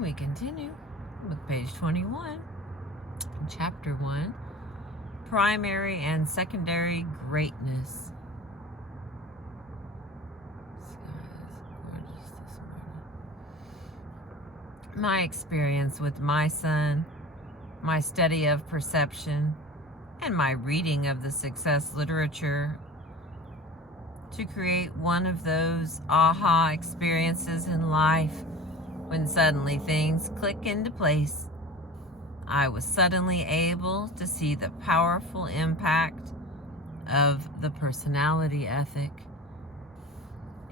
We continue with page 21, chapter 1, primary and secondary greatness. Sky is gorgeous this morning. My experience with my son, my study of perception, and my reading of the success literature to create one of those aha experiences in life when suddenly things click into place. I was suddenly able to see the powerful impact of the personality ethic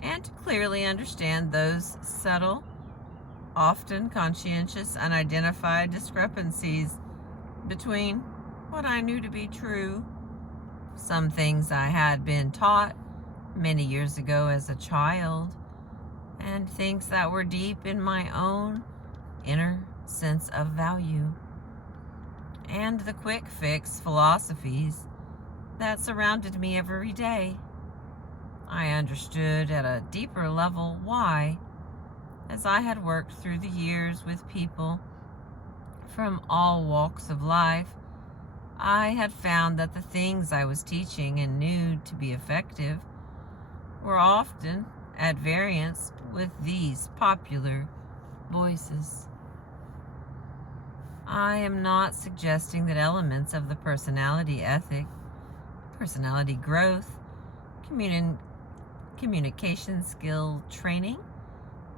and to clearly understand those subtle, often conscientious, unidentified discrepancies between what I knew to be true, some things I had been taught many years ago as a child, and things that were deep in my own inner sense of value, and the quick fix philosophies that surrounded me every day. I understood at a deeper level why, as I had worked through the years with people from all walks of life, I had found that the things I was teaching and knew to be effective were often at variance with these popular voices. I am not suggesting that elements of the personality ethic, personality growth, communication skill training,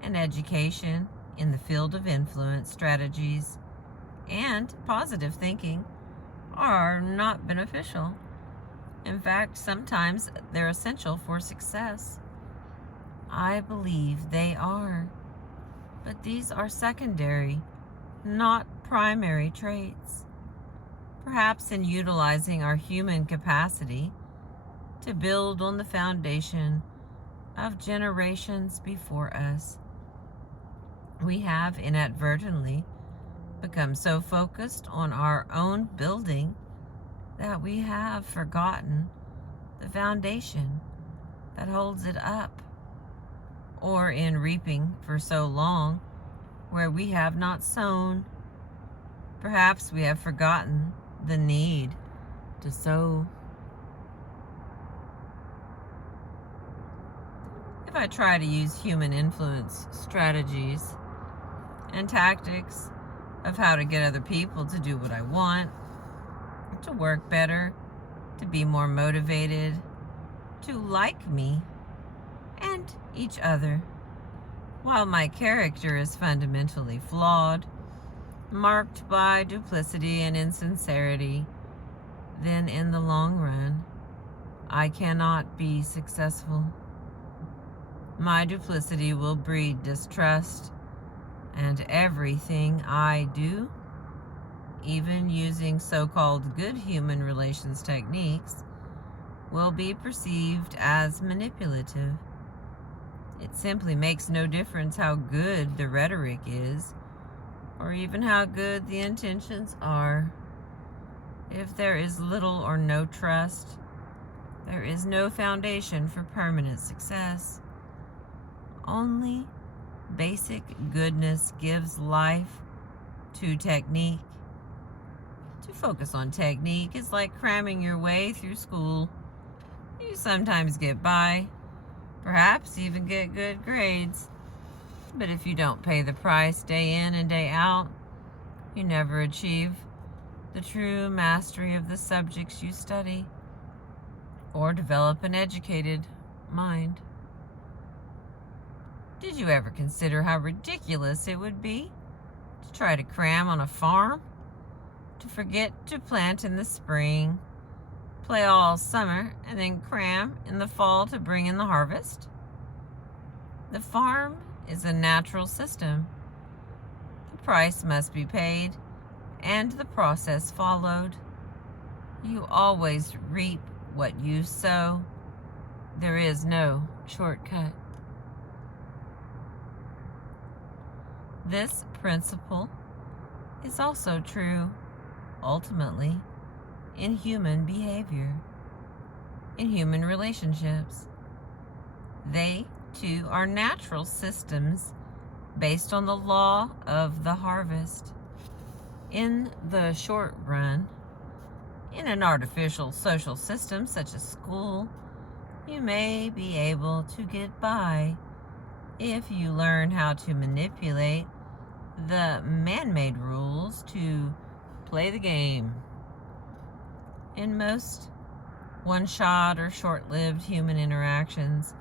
and education in the field of influence strategies and positive thinking are not beneficial. In fact, sometimes they're essential for success. I believe they are. But these are secondary, not primary traits. Perhaps in utilizing our human capacity to build on the foundation of generations before us, we have inadvertently become so focused on our own building that we have forgotten the foundation that holds it up, or in reaping for so long where we have not sown, perhaps we have forgotten the need to sow. If I try to use human influence strategies and tactics of how to get other people to do what I want, to work better, to be more motivated, to like me and each other, while my character is fundamentally flawed, marked by duplicity and insincerity, then in the long run, I cannot be successful. My duplicity will breed distrust, and everything I do, even using so-called good human relations techniques, will be perceived as manipulative. It simply makes no difference how good the rhetoric is, or even how good the intentions are. If there is little or no trust, there is no foundation for permanent success. Only basic goodness gives life to technique. To focus on technique is like cramming your way through school. You sometimes get by, perhaps even get good grades, but if you don't pay the price day in and day out, you never achieve the true mastery of the subjects you study or develop an educated mind. Did you ever consider how ridiculous it would be to try to cram on a farm, to forget to plant in the spring, play all summer, and then cram in the fall to bring in the harvest? The farm is a natural system. The price must be paid and the process followed. You always reap what you sow. There is no shortcut. This principle is also true, ultimately, in human behavior, in human relationships. They, too, are natural systems based on the law of the harvest. In the short run, in an artificial social system such as school, you may be able to get by if you learn how to manipulate the man-made rules to play the game. In most one-shot or short-lived human interactions,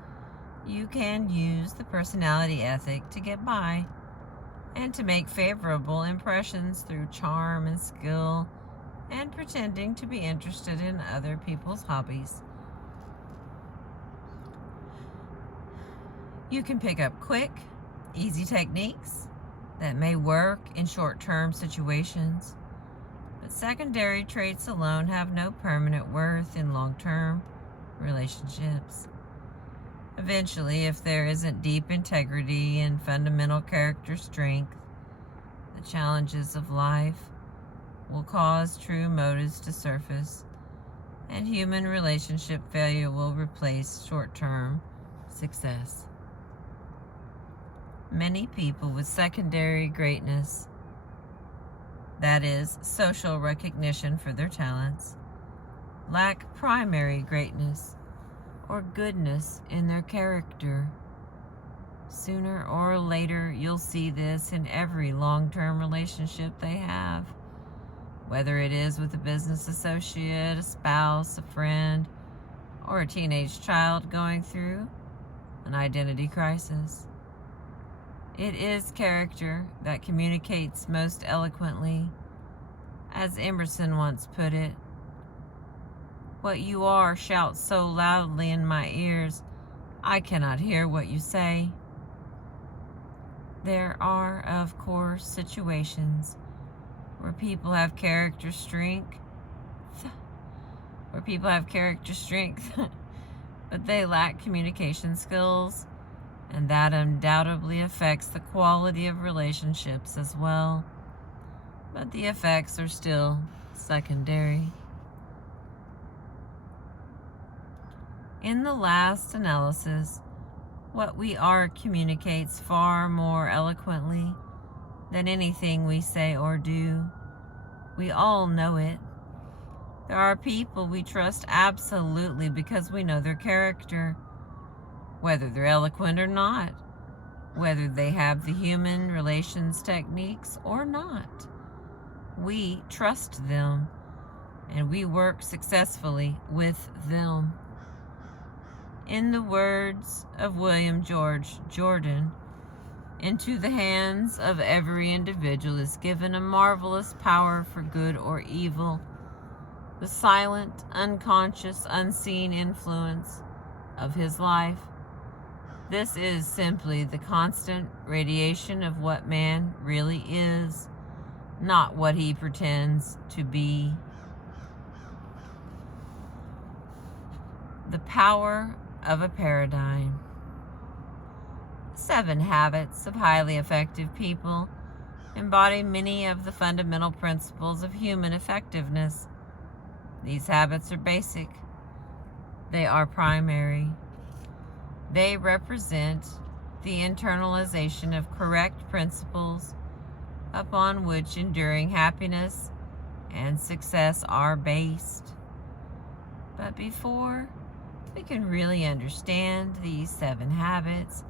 you can use the personality ethic to get by and to make favorable impressions through charm and skill and pretending to be interested in other people's hobbies. You can pick up quick, easy techniques that may work in short-term situations, but secondary traits alone have no permanent worth in long-term relationships. Eventually, if there isn't deep integrity and fundamental character strength, the challenges of life will cause true motives to surface, and human relationship failure will replace short-term success. Many people with secondary greatness, that is, social recognition for their talents, lack primary greatness or goodness in their character. Sooner or later, you'll see this in every long-term relationship they have, whether it is with a business associate, a spouse, a friend, or a teenage child going through an identity crisis. It is character that communicates most eloquently. As Emerson once put it, "What you are shouts so loudly in my ears, I cannot hear what you say." There are, of course, situations where people have character strength, but they lack communication skills, and that undoubtedly affects the quality of relationships as well. But the effects are still secondary. In the last analysis, what we are communicates far more eloquently than anything we say or do. We all know it. There are people we trust absolutely because we know their character, whether they're eloquent or not, whether they have the human relations techniques or not. We trust them, and we work successfully with them. In the words of William George Jordan, "Into the hands of every individual is given a marvelous power for good or evil, the silent, unconscious, unseen influence of his life. This is simply the constant radiation of what man really is, not what he pretends to be." The power of a paradigm. 7 habits of highly effective people embody many of the fundamental principles of human effectiveness. These habits are basic. They are primary. They represent the internalization of correct principles upon which enduring happiness and success are based. But before we can really understand these 7 habits,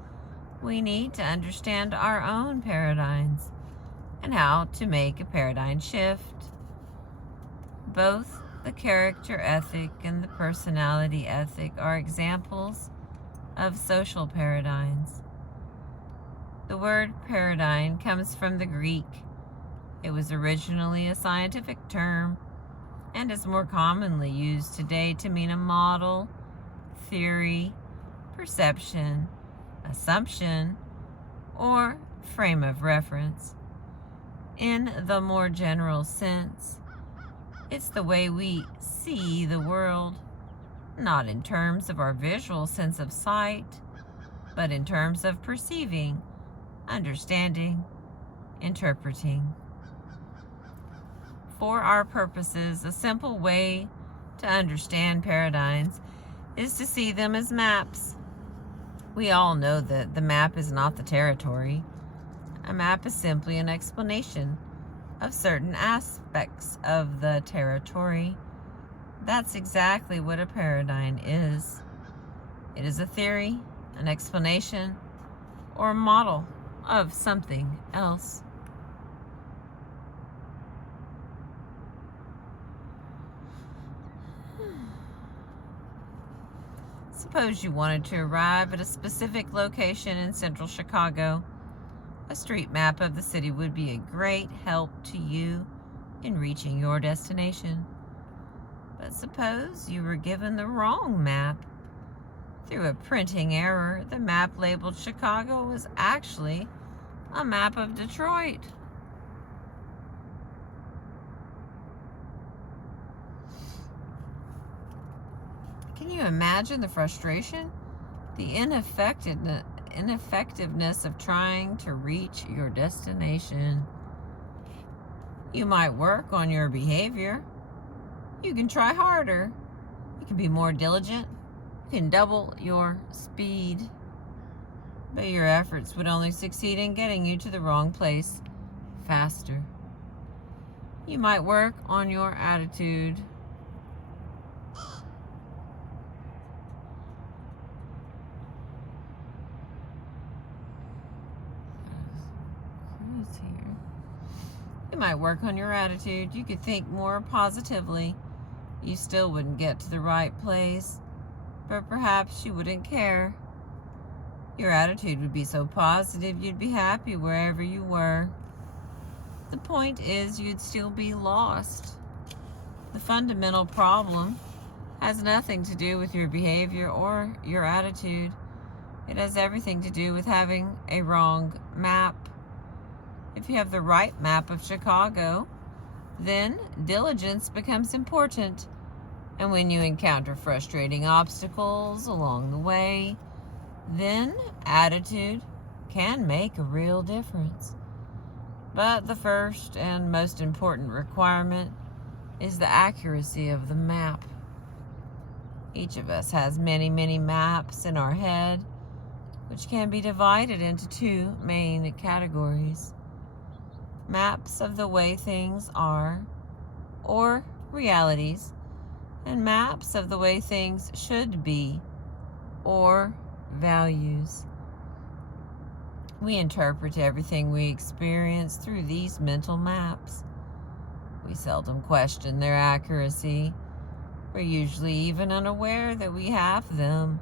we need to understand our own paradigms and how to make a paradigm shift. Both the character ethic and the personality ethic are examples of social paradigms. The word paradigm comes from the Greek. It was originally a scientific term and is more commonly used today to mean a model, theory, perception, assumption, or frame of reference. In the more general sense, it's the way we see the world, not in terms of our visual sense of sight, but in terms of perceiving, understanding, interpreting. For our purposes, a simple way to understand paradigms is to see them as maps. We all know that the map is not the territory. A map is simply an explanation of certain aspects of the territory. That's exactly what a paradigm is. It is a theory, an explanation, or a model of something else. Suppose you wanted to arrive at a specific location in central Chicago. A street map of the city would be a great help to you in reaching your destination. But suppose you were given the wrong map. Through a printing error, the map labeled Chicago was actually a map of Detroit. Can you imagine the frustration? The ineffectiveness of trying to reach your destination. You might work on your behavior. You can try harder. You can be more diligent. You can double your speed. But your efforts would only succeed in getting you to the wrong place faster. You might work on your attitude. Here. You might work on your attitude. You could think more positively. You still wouldn't get to the right place, but perhaps you wouldn't care. Your attitude would be so positive you'd be happy wherever you were. The point is, you'd still be lost. The fundamental problem has nothing to do with your behavior or your attitude. It has everything to do with having a wrong map. If you have the right map of Chicago, then diligence becomes important. And when you encounter frustrating obstacles along the way, then attitude can make a real difference. But the first and most important requirement is the accuracy of the map. Each of us has many, many maps in our head, which can be divided into two main categories. Maps of the way things are, or realities, and maps of the way things should be, or values. We interpret everything we experience through these mental maps. We seldom question their accuracy. We're usually even unaware that we have them.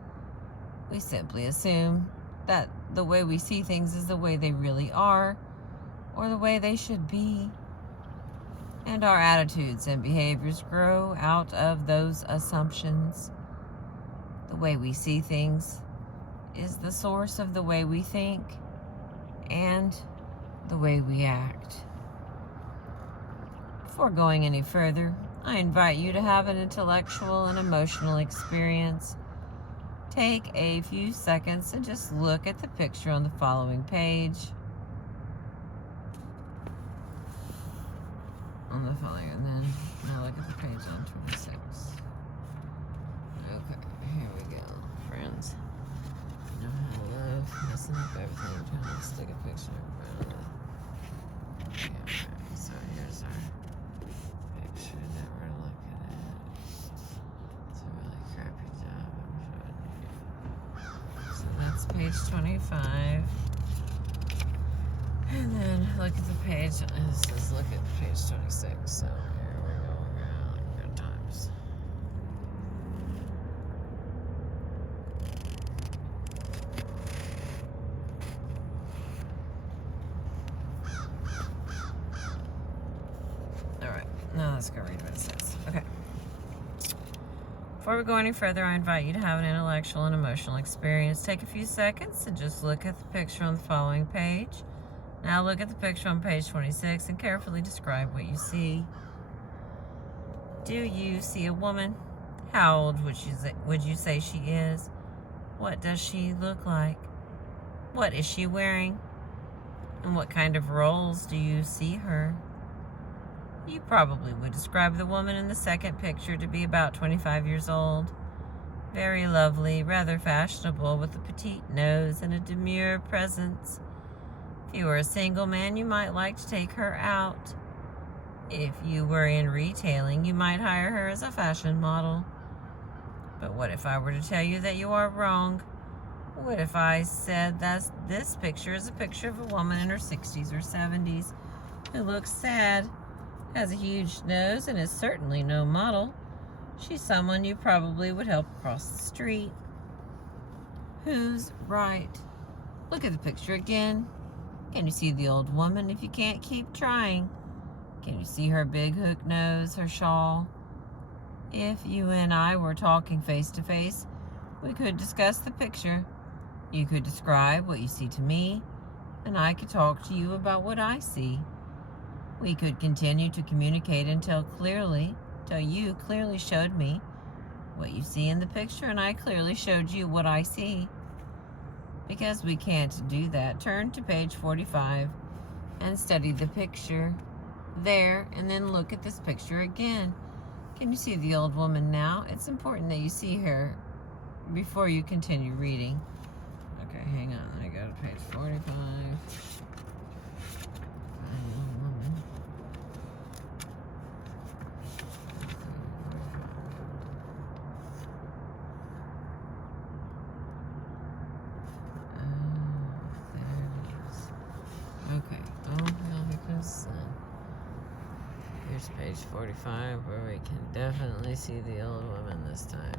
We simply assume that the way we see things is the way they really are, or the way they should be. And our attitudes and behaviors grow out of those assumptions. The way we see things is the source of the way we think and the way we act. Before going any further, I invite you to have an intellectual and emotional experience. Take a few seconds and just look at the picture on the following page. And then now look at the page on 26. Okay, here we go, friends. You know how I love messing up everything, trying to stick a picture in front of the camera. So here's our picture that we're looking at. It's a really crappy job I'm showing you. So that's page 25. And then look at the page. It says look at page 26. So here we go. Good times. All right. Now let's go read what it says. Okay. Before we go any further, I invite you to have an intellectual and emotional experience. Take a few seconds and just look at the picture on the following page. Now look at the picture on page 26 and carefully describe what you see. Do you see a woman? How old would you say she is? What does she look like? What is she wearing? And what kind of roles do you see her? You probably would describe the woman in the second picture to be about 25 years old. Very lovely, rather fashionable, with a petite nose and a demure presence. If you were a single man, you might like to take her out. If you were in retailing, you might hire her as a fashion model. But what if I were to tell you that you are wrong? What if I said that this picture is a picture of a woman in her 60s or 70s who looks sad, has a huge nose, and is certainly no model? She's someone you probably would help across the street. Who's right? Look at the picture again. Can you see the old woman if you can't keep trying? Can you see her big hook nose, her shawl? If you and I were talking face to face, we could discuss the picture. You could describe what you see to me, and I could talk to you about what I see. We could continue to communicate until you clearly showed me what you see in the picture, and I clearly showed you what I see. Because we can't do that, turn to page 45 and study the picture there, and then look at this picture again. Can you see the old woman now? It's important that you see her before you continue reading. Okay, hang on. I go to page 45. Okay. Oh, well, here comes the sun. Here's page 45, where we can definitely see the old woman this time.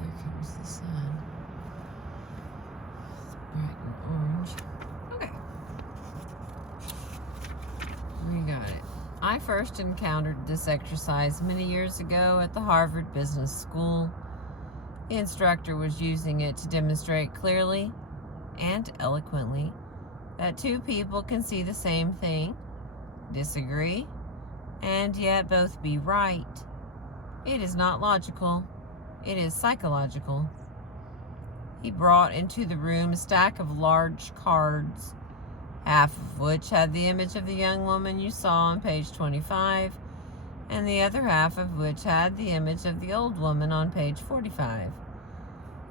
There comes the sun. It's bright and orange. Okay. We got it. I first encountered this exercise many years ago at the Harvard Business School. The instructor was using it to demonstrate clearly and eloquently that two people can see the same thing, disagree, and yet both be right. It is not logical. It is psychological. He brought into the room a stack of large cards, half of which had the image of the young woman you saw on page 25, and the other half of which had the image of the old woman on page 45.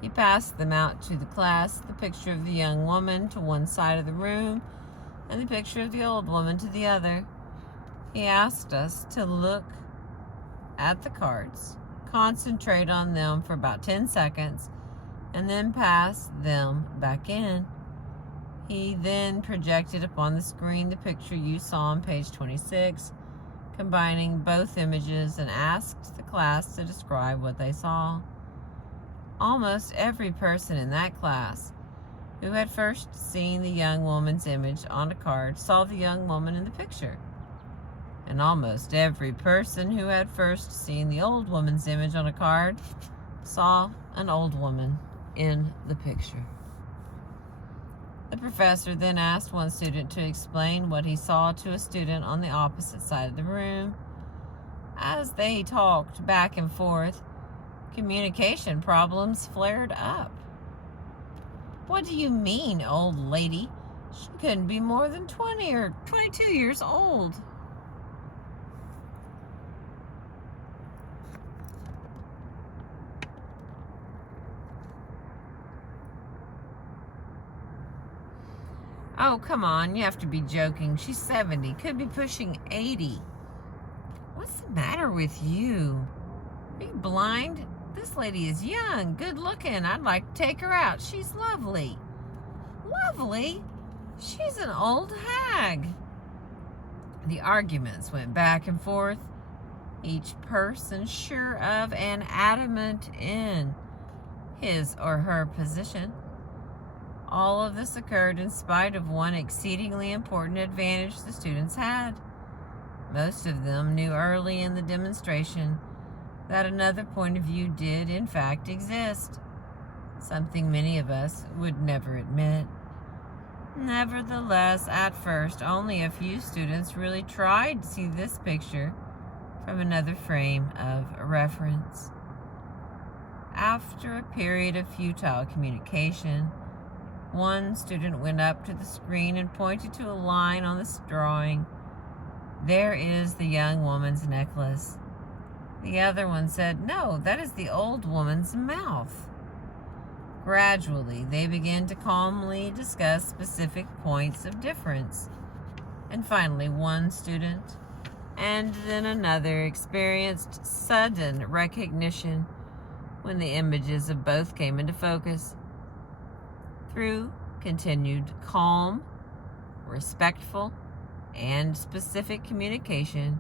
He passed them out to the class, the picture of the young woman to one side of the room and the picture of the old woman to the other. He asked us to look at the cards, concentrate on them for about 10 seconds, and then pass them back in. He then projected upon the screen the picture you saw on page 26, combining both images, and asked the class to describe what they saw. Almost every person in that class who had first seen the young woman's image on a card saw the young woman in the picture. And almost every person who had first seen the old woman's image on a card saw an old woman in the picture. The professor then asked one student to explain what he saw to a student on the opposite side of the room. As they talked back and forth, communication problems flared up. What do you mean, old lady? She couldn't be more than 20 or 22 years old. Oh, come on, you have to be joking. She's 70, could be pushing 80. What's the matter with you? Are you blind? This lady is young, good looking. I'd like to take her out. She's lovely. Lovely? She's an old hag. The arguments went back and forth, each person sure of and adamant in his or her position. All of this occurred in spite of one exceedingly important advantage the students had. Most of them knew early in the demonstration that another point of view did, in fact, exist, something many of us would never admit. Nevertheless, at first, only a few students really tried to see this picture from another frame of reference. After a period of futile communication, one student went up to the screen and pointed to a line on this drawing. There is the young woman's necklace. The other one said, no, that is the old woman's mouth. Gradually, they begin to calmly discuss specific points of difference. And finally, one student and then another experienced sudden recognition when the images of both came into focus. Through continued calm, respectful, and specific communication,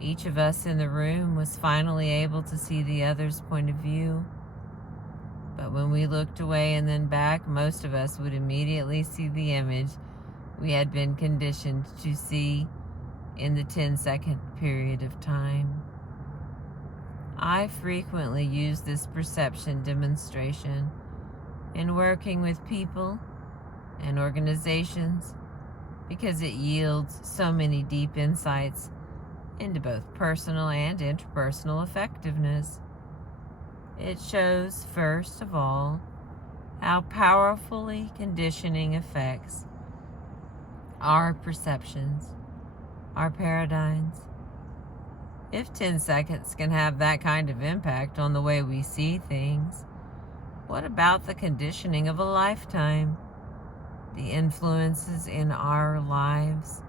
each of us in the room was finally able to see the other's point of view. But when we looked away and then back, most of us would immediately see the image we had been conditioned to see in the 10-second period of time. I frequently use this perception demonstration in working with people and organizations because it yields so many deep insights into both personal and interpersonal effectiveness. It shows, first of all, how powerfully conditioning affects our perceptions, our paradigms. If 10 seconds can have that kind of impact on the way we see things, what about the conditioning of a lifetime? The influences in our lives,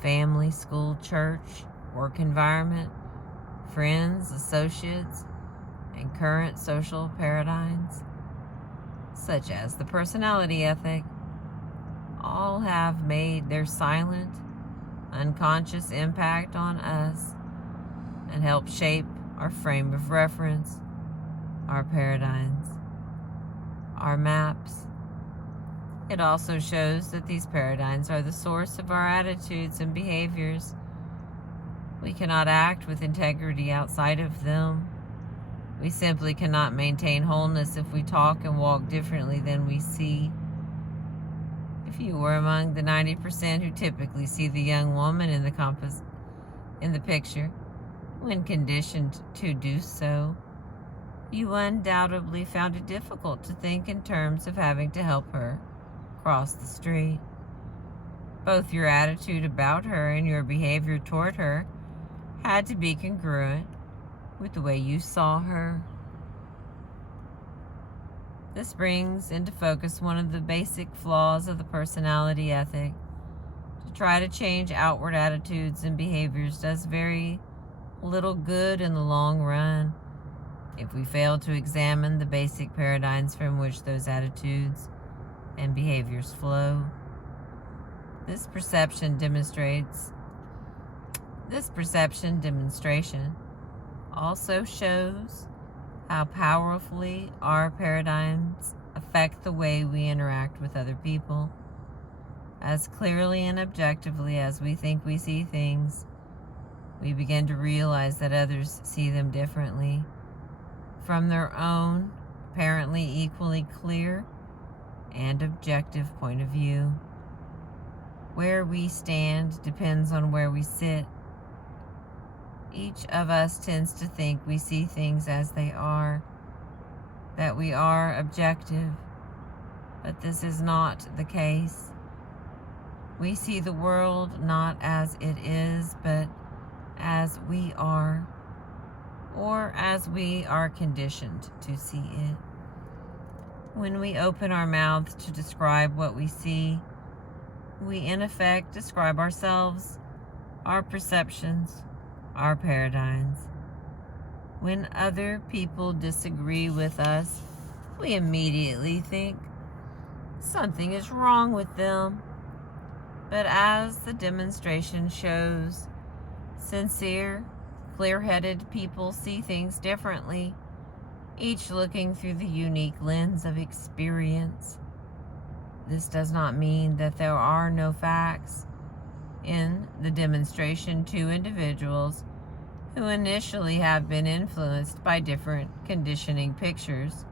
family, school, church, work environment, friends, associates, and current social paradigms, such as the personality ethic, all have made their silent, unconscious impact on us and help shape our frame of reference, our paradigms, our maps. It also shows that these paradigms are the source of our attitudes and behaviors. We cannot act with integrity outside of them. We simply cannot maintain wholeness if we talk and walk differently than we see. If you were among the 90% who typically see the young woman in the picture, when conditioned to do so, you undoubtedly found it difficult to think in terms of having to help her cross the street. Both your attitude about her and your behavior toward her had to be congruent with the way you saw her. This brings into focus one of the basic flaws of the personality ethic. To try to change outward attitudes and behaviors does very little good in the long run if we fail to examine the basic paradigms from which those attitudes and behaviors flow. This perception demonstration also shows how powerfully our paradigms affect the way we interact with other people. As clearly and objectively as we think we see things, we begin to realize that others see them differently, from their own, apparently equally clear and objective point of view. Where we stand depends on where we sit. Each of us tends to think we see things as they are, that we are objective, but this is not the case. We see the world not as it is, but as we are, or as we are conditioned to see it. When we open our mouths to describe what we see, we in effect describe ourselves, our perceptions, our paradigms. When other people disagree with us, we immediately think something is wrong with them. But as the demonstration shows, sincere, clear-headed people see things differently, each looking through the unique lens of experience. This does not mean that there are no facts. In the demonstration, two individuals who initially have been influenced by different conditioning pictures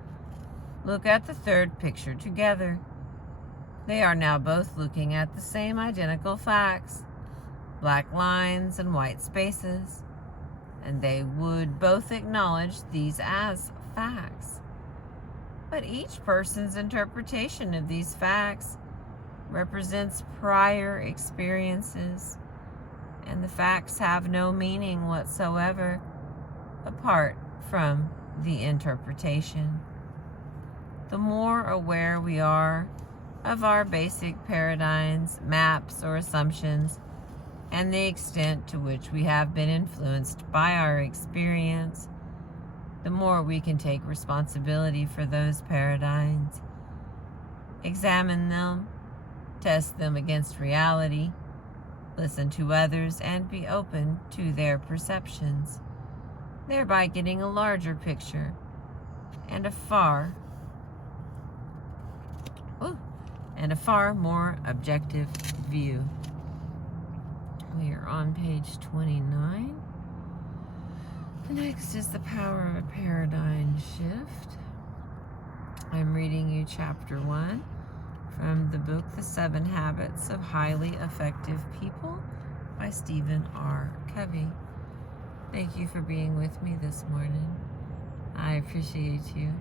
look at the third picture together. They are now both looking at the same identical facts, black lines and white spaces, and they would both acknowledge these as facts. But each person's interpretation of these facts represents prior experiences, and the facts have no meaning whatsoever apart from the interpretation. the more aware we are of our basic paradigms, maps, or assumptions, and the extent to which we have been influenced by our experience, the more we can take responsibility for those paradigms, examine them, test them against reality, listen to others, and be open to their perceptions, thereby getting a larger picture and a far more objective view. We are on page 29. The next is The Power of a Paradigm Shift. I'm reading you chapter 1 from the book The 7 Habits of Highly Effective People by Stephen R. Covey. Thank you for being with me this morning. I appreciate you.